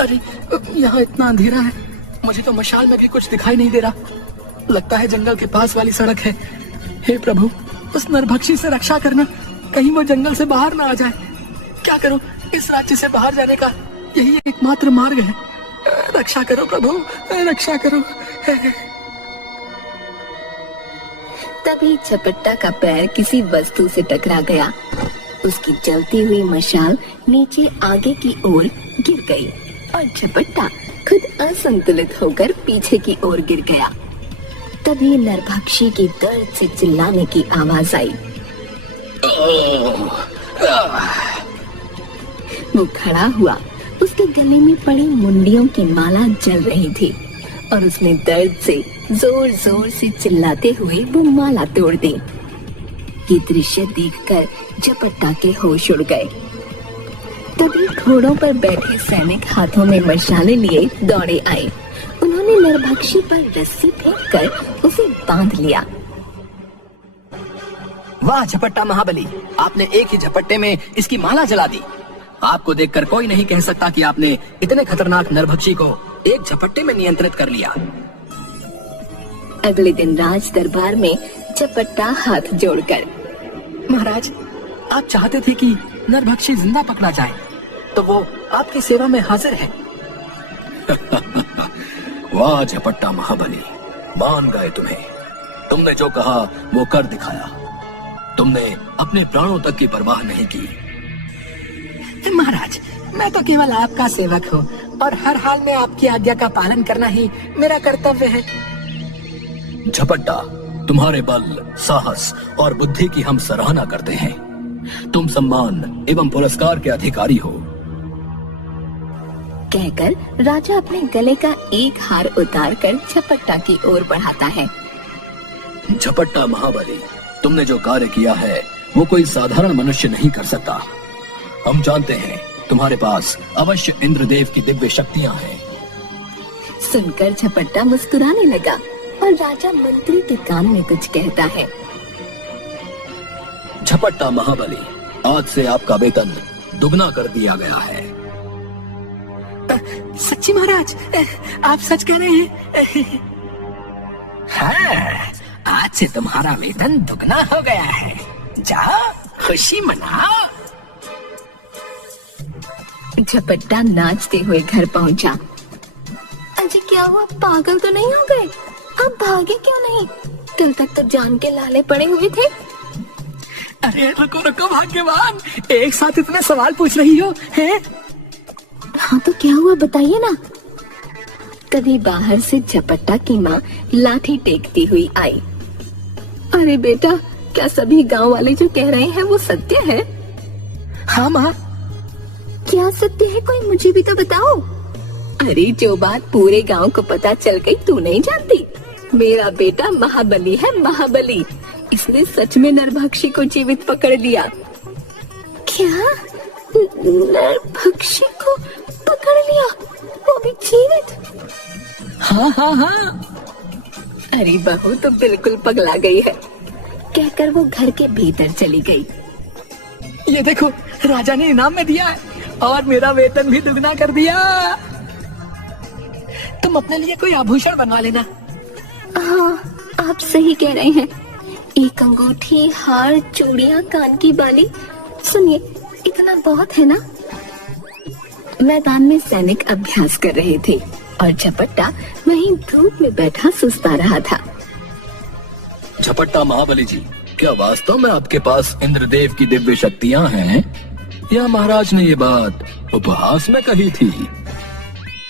अरे यहाँ इतना अंधेरा है, मुझे तो मशाल में भी कुछ दिखाई नहीं दे रहा। लगता है जंगल के पास वाली सड़क है। हे प्रभु, उस नरभक्षी से रक्षा करना, कहीं वो जंगल से बाहर ना आ जाए। क्या करूं, इस राज्य से बाहर जाने का यही एकमात्र मार्ग है। रक्षा करो प्रभु, रक्षा करो। तभी झपट्टा का पैर किसी वस्तु से टकरा गया। उसकी जलती हुई मशाल नीचे आगे की ओर गिर गई और झपट्टा खुद असंतुलित होकर पीछे की ओर गिर गया। तभी नरभक्षी की दर्द से चिल्लाने की आवाज आई। वो खड़ा हुआ। उसके गले में पड़ी मुंडियों की माला जल रही थी और उसने दर्द से जोर जोर से चिल्लाते हुए वो माला तोड़ दी। ये दृश्य देखकर झपट्टा के होश उड़ गए। तभी घोड़ों पर बैठे सैनिक हाथों में मशालें लिए दौड़े आए। उन्होंने नरभक्षी पर रस्सी फेंककर उसे बांध लिया। वाह झपट्टा महाबली, आपने एक ही झपट्टे में इसकी माला जला दी। आपको देखकर कोई नहीं कह सकता कि आपने इतने खतरनाक नरभक्षी को एक झपट्टे में नियंत्रित कर लिया। अगले दिन राज दरबार में झपट्टा हाथ जोड़कर, महाराज, आप चाहते थे कि नरभक्षी जिंदा पकड़ा जाए, तो वो आपकी सेवा में हाजिर है। वाह झपट्टा महाबली, मान गए तुम्हें। तुमने जो कहा वो कर दिखाया। तुमने अपने प्राणों तक की परवाह नहीं की। महाराज, मैं तो केवल आपका सेवक हूँ और हर हाल में आपकी आज्ञा का पालन करना ही मेरा कर्तव्य है। झपट्टा, तुम्हारे बल, साहस और बुद्धि की हम सराहना करते हैं। तुम सम्मान एवं पुरस्कार के अधिकारी हो। कहकर राजा अपने गले का एक हार उतारकर झपट्टा की ओर बढ़ाता है। झपट्टा महाबली, तुमने जो कार्य किया है वो कोई साधारण मनुष्य नहीं कर सकता। हम जानते हैं तुम्हारे पास अवश्य इंद्रदेव की दिव्य शक्तियां हैं। सुनकर झपट्टा मुस्कुराने लगा और राजा मंत्री के कान में कुछ कहता है। झपट्टा महाबली, आज से आपका वेतन दुगना कर दिया गया है। सच्ची महाराज, आप सच कह रहे हैं? हाँ, आज से तुम्हारा वेतन दुगना हो गया है। जाओ, खुशी मनाओ। झपट्टा नाचते हुए घर पहुंचा। अजय, क्या हुआ? पागल तो नहीं हो गए? आप भागे क्यों नहीं? कल तक तो जान के लाले पड़े हुए थे। अरे रुको रुको भाग्यवान, एक साथ इतने सवाल पूछ रही हो हैं? हाँ तो क्या हुआ, बताइए ना। तभी बाहर से झपट्टा की माँ लाठी टेकती हुई आई। अरे बेटा, क्या सभी गांव वाले जो कह रहे हैं वो सत्य है? हाँ माँ। क्या सत्य है, कोई मुझे भी तो बताओ। अरे जो बात पूरे गांव को पता चल गई तू नहीं जानती? मेरा बेटा महाबली है, महाबली। इसने सच में नरभक्षी को जीवित पकड़ लिया। क्या? नरभक्षी को पकड़ लिया, वो भी जीवित? हाँ हाँ हाँ। अरे बहू तो बिल्कुल पगला गई है, कहकर वो घर के भीतर चली गई। ये देखो, राजा ने इनाम में दिया है और मेरा वेतन भी दुगना कर दिया। तुम अपने लिए कोई आभूषण बनवा लेना। हाँ, आप सही कह रहे हैं। एक अंगूठी, हार, चूड़ियां, कान की बाली। सुनिए, इतना बहुत है ना? मैदान में सैनिक अभ्यास कर रहे थे और झपट्टा वहीं धूप में बैठा सुस्ता रहा था। झपट्टा महाबली जी, क्या वास्तव में आपके पास इंद्रदेव की दिव्य शक्तियां हैं या महाराज ने ये बात उपहास में कही थी?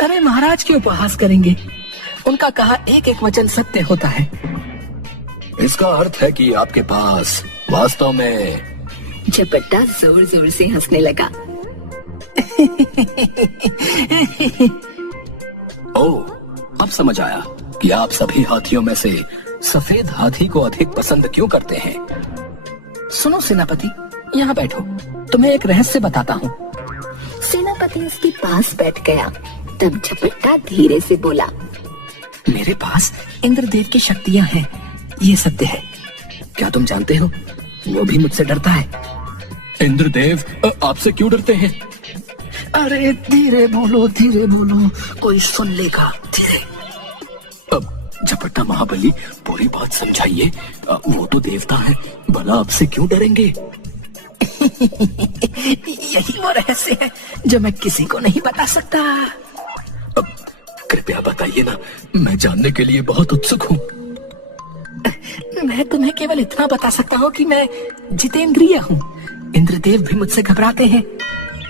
अरे महाराज क्यों उपहास करेंगे? उनका कहा एक एक वचन सत्य होता है। इसका अर्थ है कि आपके पास वास्तव में। झपट्टा जोर जोर से हंसने लगा। ओह, अब समझ आया कि आप सभी हाथियों में से सफेद हाथी को अधिक पसंद क्यों करते हैं। सुनो सेनापति, यहाँ बैठो, तुम्हें एक रहस्य बताता हूँ। सेनापति उसके पास बैठ गया। तब झपट्टा धीरे से बोला, मेरे पास इंद्रदेव की शक्तियाँ हैं, ये सत्य है। क्या तुम जानते हो, वो भी मुझसे डरता है। इंद्रदेव आपसे क्यों डरते हैं? अरे धीरे बोलो, कोई सुन लेगा, धीरे। अब झपट्टा महाबली पूरी बात समझाइए। वो तो देवता है, भला आपसे क्यों डरेंगे? यही वो रहस्य है जो मैं किसी को नहीं बता सकता। अब कृपया बताइए ना, मैं जानने के लिए बहुत उत्सुक हूँ। मैं तुम्हें केवल इतना बता सकता हूँ कि मैं जितेंद्रिय हूँ। इंद्रदेव भी मुझसे घबराते हैं।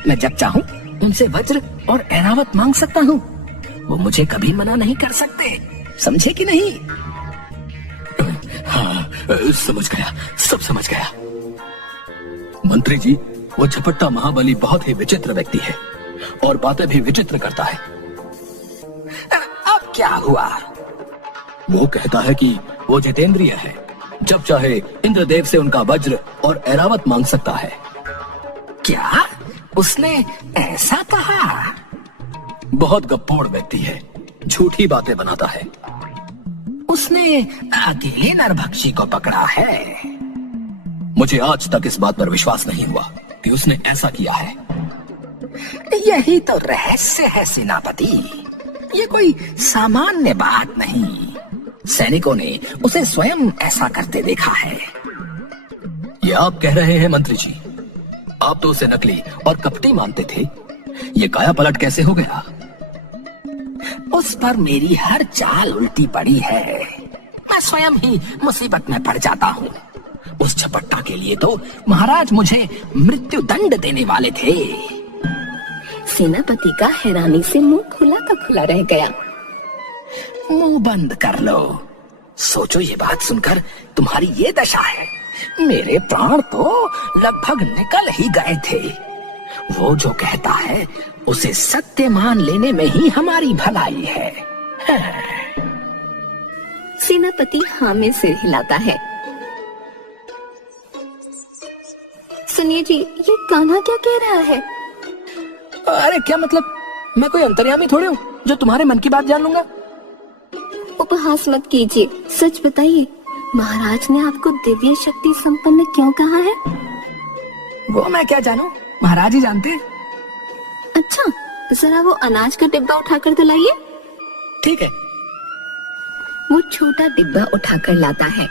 मैं जब चाहूँ उनसे वज्र और ऐरावत मांग सकता हूँ। वो मुझे कभी मना नहीं कर सकते, समझे कि नहीं? हाँ, समझ गया, सब समझ गया। मंत्री जी, वो झपट्टा महाबली बहुत ही विचित्र व्यक्ति है और बातें भी विचित्र करता है। अब क्या हुआ? वो कहता है कि वो जितेंद्रिय है, जब चाहे इंद्रदेव से उनका वज्र और ऐरावत मांग सकता है। क्या उसने ऐसा कहा? बहुत गप्पोड़ व्यक्ति है, झूठी बातें बनाता है। उसने अकेले नरभक्षी को पकड़ा है। मुझे आज तक इस बात पर विश्वास नहीं हुआ कि उसने ऐसा किया है। यही तो रहस्य है सेनापति। ये कोई सामान्य बात नहीं। सैनिकों ने उसे स्वयं ऐसा करते देखा है। ये आप कह रहे हैं मंत्री जी? आप तो उसे नकली और कपटी मानते थे। ये काया पलट कैसे हो गया? उस पर मेरी हर चाल उल्टी पड़ी है। मैं स्वयं ही मुसीबत में पड़ जाता हूँ। उस झपट्टा के लिए तो महाराज मुझे मृत्यु दंड देने वाले थे। सेनापति का हैरानी से मुंह खुला का खुला रह गया। मुंह बंद कर लो। सोचो, ये बात सुनकर तुम्हारी ये दशा है। मेरे प्राण तो लगभग निकल ही गए थे। वो जो कहता है उसे सत्य मान लेने में ही हमारी भलाई है। सेनापति हाँ में सिर हिलाता है। सुनिए जी, ये कान्हा क्या कह रहा है? अरे क्या मतलब? मैं कोई अंतर्यामी थोड़ी हूँ जो तुम्हारे मन की बात जान लूंगा। उपहास मत कीजिए, सच बताइए, महाराज ने आपको दिव्य शक्ति संपन्न क्यों कहा है? वो मैं क्या जानूं, महाराज ही जानते हैं। अच्छा, जरा वो अनाज का डिब्बा उठाकर तो लाइए। ठीक है। वो छोटा डिब्बा उठाकर लाता है।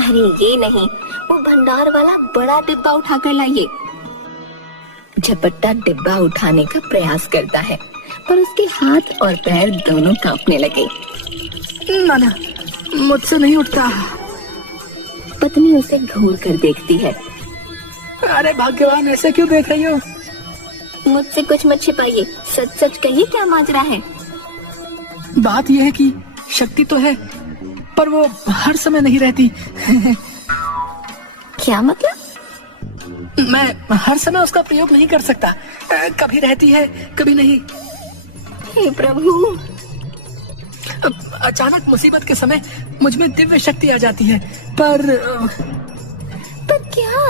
अरे ये नहीं, वो भंडार वाला बड़ा डिब्बा उठाकर लाइए। झपट्टा डिब्बा उठाने का प्रयास करता है, पर उसके हाथ और पैर दोनों कांपने लगे। ना, मुझसे नहीं उठता। पत्नी उसे घूर कर देखती है। अरे भाग्यवान, ऐसे क्यों देख रही हो? मुझसे कुछ मत छिपाइए, सच सच कहिए, क्या माजरा है? बात यह है कि शक्ति तो है, पर वो हर समय नहीं रहती। क्या मतलब? मैं हर समय उसका प्रयोग नहीं कर सकता। कभी रहती है, कभी नहीं। हे प्रभु! अचानक मुसीबत के समय मुझ में दिव्य शक्ति आ जाती है, पर क्या?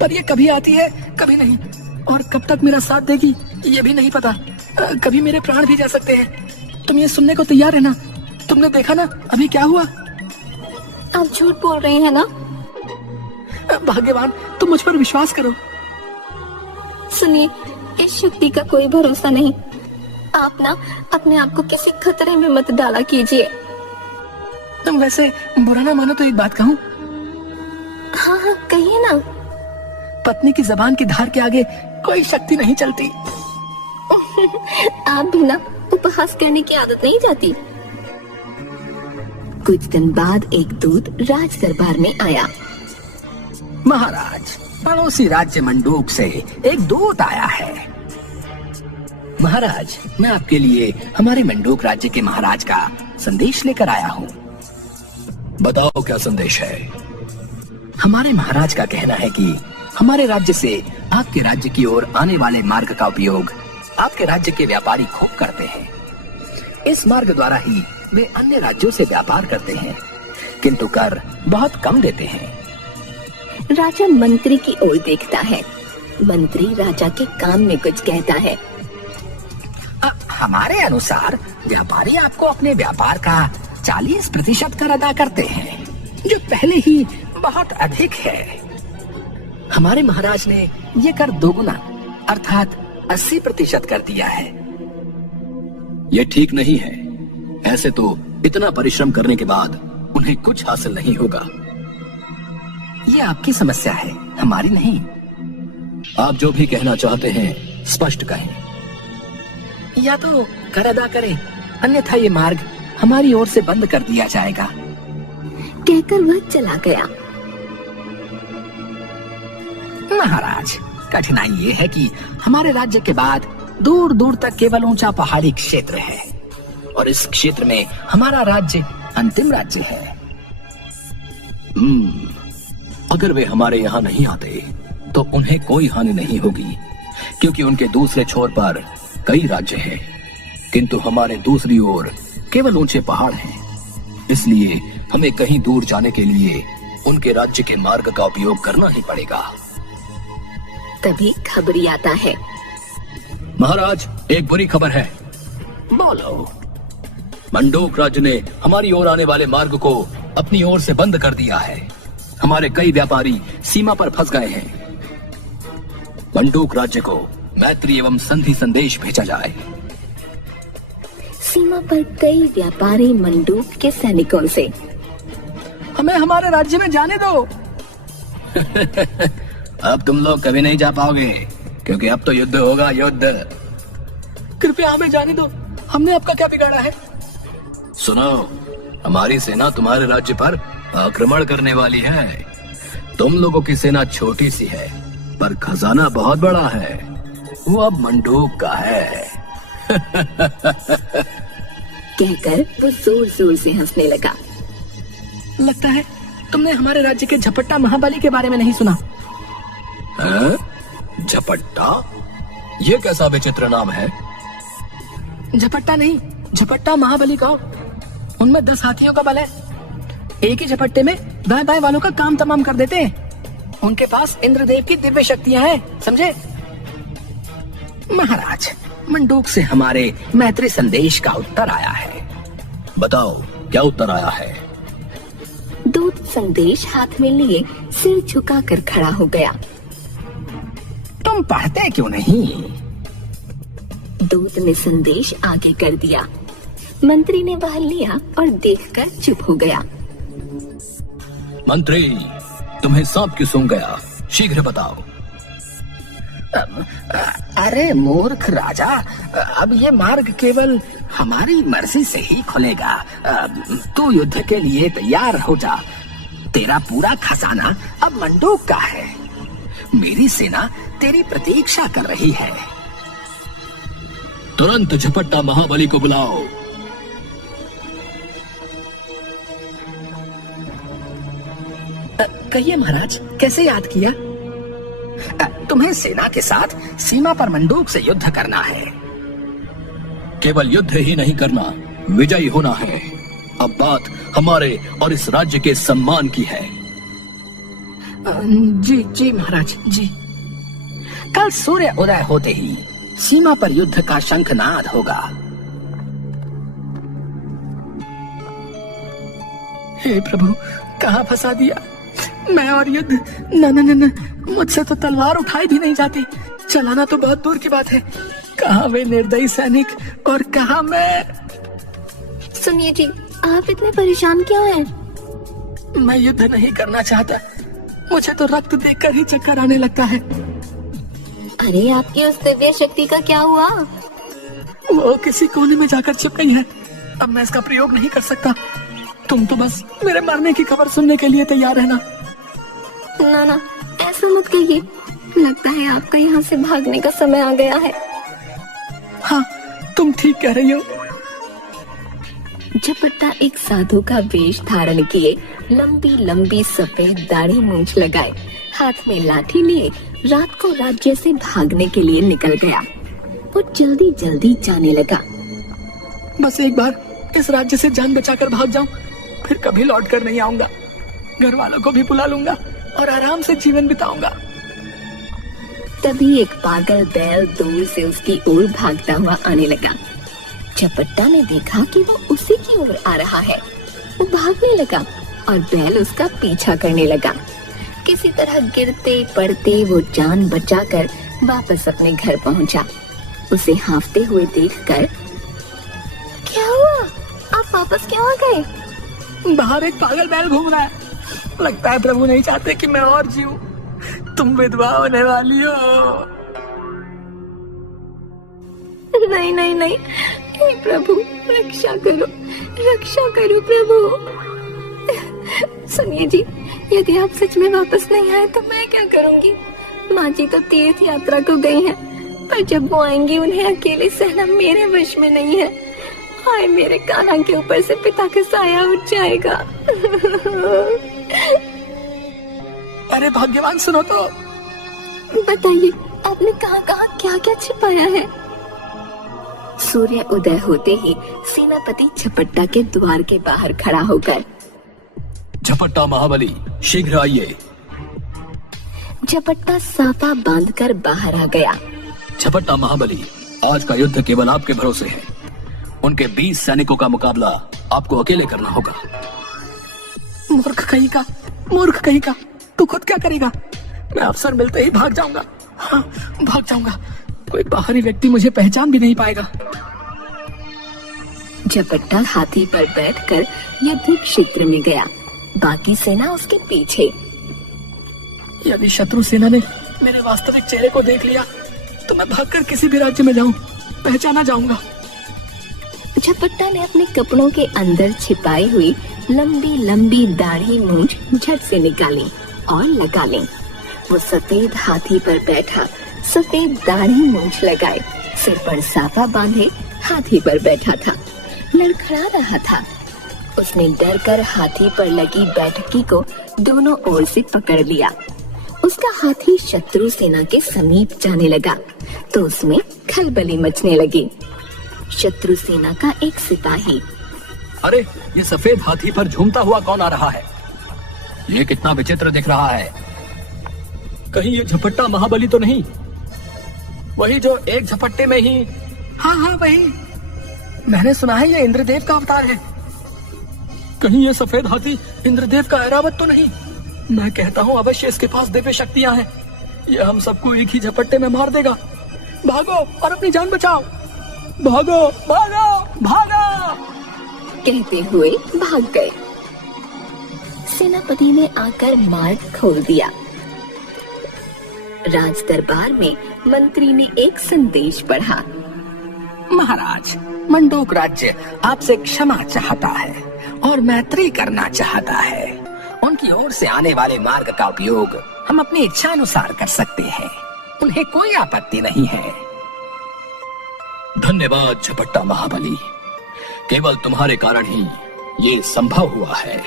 पर ये कभी आती है, कभी नहीं, और कब तक मेरा साथ देगी ये भी नहीं पता। कभी मेरे प्राण भी जा सकते हैं। तुम ये सुनने को तैयार है ना? तुमने देखा ना अभी क्या हुआ? आप झूठ बोल रहे हैं ना? भाग्यवान, तुम मुझ पर विश्वास करो। सुनिए, इस शक्ति का कोई भरोसा नहीं। आप ना अपने आप को किसी खतरे में मत डाला कीजिए। तुम वैसे बुरा ना मानो तो एक बात कहूँ? हाँ हाँ, कहिए ना। पत्नी की जबान की धार के आगे कोई शक्ति नहीं चलती। आप भी ना उपहास करने की आदत नहीं जाती। कुछ दिन बाद एक दूत राज दरबार में आया। महाराज, पड़ोसी राज्य मंडूक से एक दूत आया है। महाराज, मैं आपके लिए हमारे मंडूक राज्य के महाराज का संदेश लेकर आया हूँ। बताओ, क्या संदेश है? हमारे महाराज का कहना है कि हमारे राज्य से आपके राज्य की ओर आने वाले मार्ग का उपयोग आपके राज्य के व्यापारी खूब करते हैं। इस मार्ग द्वारा ही वे अन्य राज्यों से व्यापार करते हैं, किंतु कर बहुत कम देते हैं। राजा मंत्री की ओर देखता है। मंत्री राजा के कान में कुछ कहता है। हमारे अनुसार व्यापारी आपको अपने व्यापार का 40% कर अदा करते हैं, जो पहले ही बहुत अधिक है। हमारे महाराज ने ये कर दोगुना अर्थात 80% कर दिया है। ये ठीक नहीं है। ऐसे तो इतना परिश्रम करने के बाद उन्हें कुछ हासिल नहीं होगा। ये आपकी समस्या है, हमारी नहीं। आप जो भी कहना चाहते हैं स्पष्ट कहें। या तो कर अदा करें, अन्यथा ये मार्ग हमारी ओर से बंद कर दिया जाएगा। कहकर वह चला गया। महाराज, कठिनाई ये है कि हमारे राज्य के बाद दूर दूर तक केवल ऊंचा पहाड़ी क्षेत्र है और इस क्षेत्र में हमारा राज्य अंतिम राज्य है। अगर वे हमारे यहाँ नहीं आते तो उन्हें कोई हानि नहीं होगी, क्योंकि उनके दूसरे छोर पर कई राज्य हैं, किंतु हमारे दूसरी ओर केवल ऊंचे पहाड़ हैं। इसलिए हमें कहीं दूर जाने के लिए उनके राज्य के मार्ग का उपयोग करना ही पड़ेगा। तभी खबरी आता है। महाराज, एक बुरी खबर है। बोलो। मंडोक राज्य ने हमारी ओर आने वाले मार्ग को अपनी ओर से बंद कर दिया है। हमारे कई व्यापारी सीमा पर फंस गए हैं। मंडोक राज्य को मैत्री एवं संधि संदेश भेजा जाए। सीमा पर कई व्यापारी मंडूक के सैनिकों से, हमें हमारे राज्य में जाने दो। अब तुम लोग कभी नहीं जा पाओगे, क्योंकि अब तो युद्ध होगा, युद्ध। कृपया हमें जाने दो, हमने आपका क्या बिगाड़ा है? सुनो, हमारी सेना तुम्हारे राज्य पर आक्रमण करने वाली है। तुम लोगों की सेना छोटी सी है, पर खजाना बहुत बड़ा है। वो अब मंडोक का है। कहकर वो जोर जोर से हंसने लगा। लगता है तुमने हमारे राज्य के झपट्टा महाबली के बारे में नहीं सुना। झपट्टा? ये कैसा विचित्र नाम है? झपट्टा नहीं, झपट्टा महाबली कहो। उनमें 10 हाथियों का बल है। एक ही झपट्टे में दाएं बाएं वालों का काम तमाम कर देते हैं। उनके पास इंद्रदेव की दिव्य शक्तियां हैं, समझे? महाराज, मंडूक से हमारे मैत्री संदेश का उत्तर आया है। बताओ, क्या उत्तर आया है? दूत संदेश हाथ में लिए सिर झुकाकर खड़ा हो गया। तुम पढ़ते क्यों नहीं? दूत ने संदेश आगे कर दिया। मंत्री ने वह लिया और देखकर चुप हो गया। मंत्री, तुम्हें सांप क्यों सूंघ गया? शीघ्र बताओ। अरे मूर्ख राजा, अब ये मार्ग केवल हमारी मर्जी से ही खुलेगा। तू युद्ध के लिए तैयार हो जा। तेरा पूरा खजाना अब मंडूक का है। मेरी सेना तेरी प्रतीक्षा कर रही है। तुरंत झपट्टा महाबली को बुलाओ। कहिए महाराज, कैसे याद किया? तुम्हें सेना के साथ सीमा पर मंडूक से युद्ध करना है। केवल युद्ध ही नहीं करना, विजयी होना है। अब बात हमारे और इस राज्य के सम्मान की है। जी जी महाराज जी। कल सूर्य उदय होते ही सीमा पर युद्ध का शंखनाद होगा। हे प्रभु, कहाँ फंसा दिया मैं और युद्ध। न न न, मुझसे तो तलवार उठाई भी नहीं जाती। चलाना तो बहुत दूर की बात है। कहाँ वे निर्दयी सैनिक और कहाँ मैं। सुनिए जी, आप इतने परेशान क्यों हैं? मैं युद्ध नहीं करना चाहता। मुझे तो रक्त देखकर ही चक्कर आने लगता है। अरे, आपकी उस दिव्य शक्ति का क्या हुआ? वो किसी कोने में जाकर छिप गई है। अब मैं इसका प्रयोग नहीं कर सकता। तुम तो बस मेरे मरने की खबर सुनने के लिए तैयार रहना। ना ना, ऐसा मत कहिए। लगता है आपका यहाँ से भागने का समय आ गया है। हाँ, तुम ठीक कह रही हो। झपट्टा एक साधु का वेश धारण किए, लंबी लंबी सफेद दाढ़ी मूंछ लगाए, हाथ में लाठी लिए रात को राज्य से भागने के लिए निकल गया। वो जल्दी जल्दी जाने लगा। बस एक बार इस राज्य से जान बचाकर भाग जाऊं, फिर कभी लौट कर नहीं आऊंगा। घर वालों को भी बुला लूंगा और आराम से जीवन बिताऊंगा। तभी एक पागल बैल दूर से उसकी ओर भागता हुआ आने लगा। झपट्टा ने देखा कि वो उसी की ओर आ रहा है। वो भागने लगा और बैल उसका पीछा करने लगा। किसी तरह गिरते पड़ते वो जान बचाकर वापस अपने घर पहुंचा। उसे हांफते हुए देखकर, क्या हुआ, आप वापस क्यों आ गए? बाहर एक पागल बैल घूम रहा है। लगता है प्रभु नहीं चाहते कि मैं और जीऊं। तुम विधवा होने वाली हो। नहीं नहीं नहीं, हे प्रभु रक्षा करो प्रभु। सुनिए जी, यदि आप सच में वापस नहीं आए तो मैं क्या करूंगी? माँ जी तो तीर्थ यात्रा को गई हैं, पर जब वो आएंगी उन्हें अकेले सहना मेरे वश में नहीं है। हाय, मेरे कान्हा के ऊपर से पिता का साया उठ जाएगा। अरे भाग्यवान, सुनो तो। बताइए, आपने कहाँ क्या क्या छिपाया है? सूर्य उदय होते ही सेनापति झपट्टा के द्वार के बाहर खड़ा होकर, झपट्टा महाबली, शीघ्र आइए। झपट्टा साफा बांधकर बाहर आ गया। झपट्टा महाबली, आज का युद्ध केवल आपके भरोसे है। उनके 20 सैनिकों का मुकाबला आपको अकेले करना होगा। मूर्ख कहीं का, तू खुद क्या करेगा? मैं अवसर मिलते ही भाग जाऊंगा। हाँ, भाग जाऊंगा। कोई बाहरी व्यक्ति मुझे पहचान भी नहीं पाएगा। झपट्टा हाथी पर बैठकर युद्ध क्षेत्र में गया, बाकी सेना उसके पीछे। यदि शत्रु सेना ने मेरे वास्तविक चेहरे को देख लिया तो मैं भागकर किसी भी राज्य में जाऊं, पहचाना जाऊंगा। झपट्टा ने अपने कपड़ों के अंदर छिपाई हुई लंबी लंबी दाढ़ी मूंछ झट से निकाली और लगा ली। वो सफेद हाथी पर बैठा, सफेद दाढ़ी मूंछ लगाए, सिर पर साफा बांधे हाथी पर बैठा था, लड़खड़ा रहा था। उसने डर कर हाथी पर लगी बैठकी को दोनों ओर से पकड़ लिया। उसका हाथी शत्रु सेना के समीप जाने लगा तो उसमें खलबली मचने लगी। शत्रु सेना का एक सिपाही, अरे, ये सफेद हाथी पर झूमता हुआ कौन आ रहा है? ये कितना विचित्र दिख रहा है। कहीं ये झपट्टा महाबली तो नहीं? वही जो एक झपट्टे में ही। हाँ, वही। मैंने सुना है ये इंद्रदेव का अवतार है। कहीं ये सफेद हाथी इंद्रदेव का ऐरावत तो नहीं? मैं कहता हूँ अवश्य इसके पास दिव्य शक्तियां हैं। ये हम सबको एक ही झपट्टे में मार देगा। भागो और अपनी जान बचाओ। भागो भागो भागो, कहते हुए भाग गए। सेनापति ने आकर मार्ग खोल दिया। राज दरबार में मंत्री ने एक संदेश पढ़ा। महाराज, मंडोक राज्य आपसे क्षमा चाहता है और मैत्री करना चाहता है। उनकी ओर से आने वाले मार्ग का उपयोग हम अपनी इच्छा अनुसार कर सकते हैं। उन्हें कोई आपत्ति नहीं है। धन्यवाद झपट्टा महाबली, केवल तुम्हारे कारण ही ये संभव हुआ है।